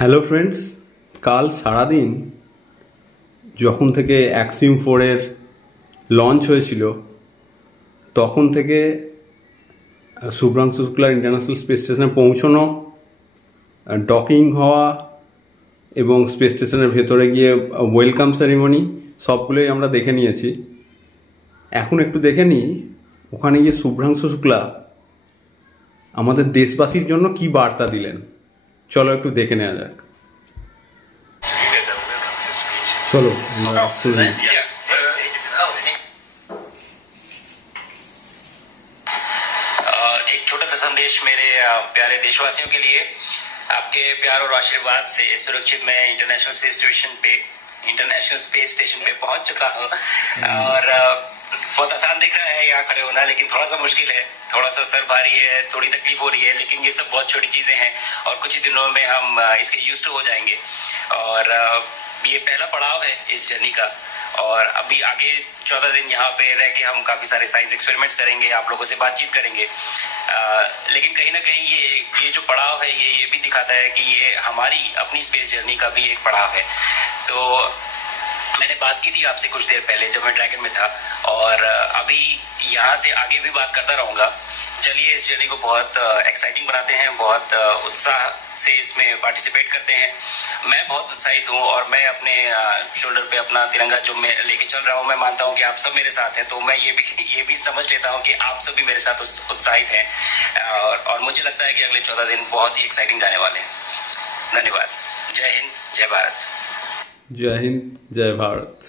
Hello friends, কাল সারাদিন যখন থেকে অ্যাক্সিম 4-এর লঞ্চ হয়েছিল তখন থেকে শুভ্রাংশু শুক্লার ইন্টারন্যাশনাল স্পেস স্টেশনে পৌঁছানো, ডকিং হওয়া এবং স্পেস স্টেশনের ভেতরে গিয়ে ওয়েলকাম সেরিমনি সবগুলোই আমরা দেখে নিয়েছি। এখন একটু দেখে নিই ওখানে গিয়ে শুভ্রাংশু শুক্লা আমাদের দেশবাসীর জন্য কি বার্তা দিলেন। চলো একটু দেখে নেওয়া যাক। चलो एक छोटा सा संदेश मेरे प्यारे देशवासियों के लिए। आपके प्यार और आशीर्वाद से सुरक्षित मैं इंटरनेशनल स्पेस स्टेशन पे पहुंच चुका हूं। और बहुत आसान दिख रहा है यहाँ खड़े होना, लेकिन थोड़ा सा मुश्किल है, थोड़ा सा सर भारी है, थोड़ी तकलीफ हो रही है, लेकिन ये सब बहुत छोटी चीजें हैं और कुछ ही दिनों में हम इसके यूज्ड हो जाएंगे। और ये पहला पड़ाव है इस जर्नी का। और अभी आगे 14 दिन यहाँ पे रह के हम काफी सारे साइंस एक्सपेरिमेंट्स करेंगे, आप लोगों से बातचीत करेंगे। लेकिन कहीं ना कहीं ये जो पड़ाव है ये भी दिखाता है कि ये हमारी अपनी स्पेस जर्नी का भी एक पड़ाव है। तो मैंने बात की थी आपसे कुछ देर पहले जब मैं ड्रैगन में था, और अभी यहाँ से आगे भी बात करता रहूंगा। चलिए इस जर्नी को बहुत एक्साइटिंग बनाते हैं, बहुत उत्साह से इसमें पार्टिसिपेट करते हैं। मैं बहुत उत्साहित हूँ और मैं अपने शोल्डर पे अपना तिरंगा जो मैं लेके चल रहा हूँ, मैं मानता हूँ कि आप सब मेरे साथ हैं, तो मैं ये भी समझ लेता हूँ कि आप सब भी मेरे साथ उत्साहित हैं। और मुझे लगता है कि अगले 14 दिन बहुत ही एक्साइटिंग जाने वाले हैं। धन्यवाद। जय हिंद, जय भारत। जय हिंद, जय भारत।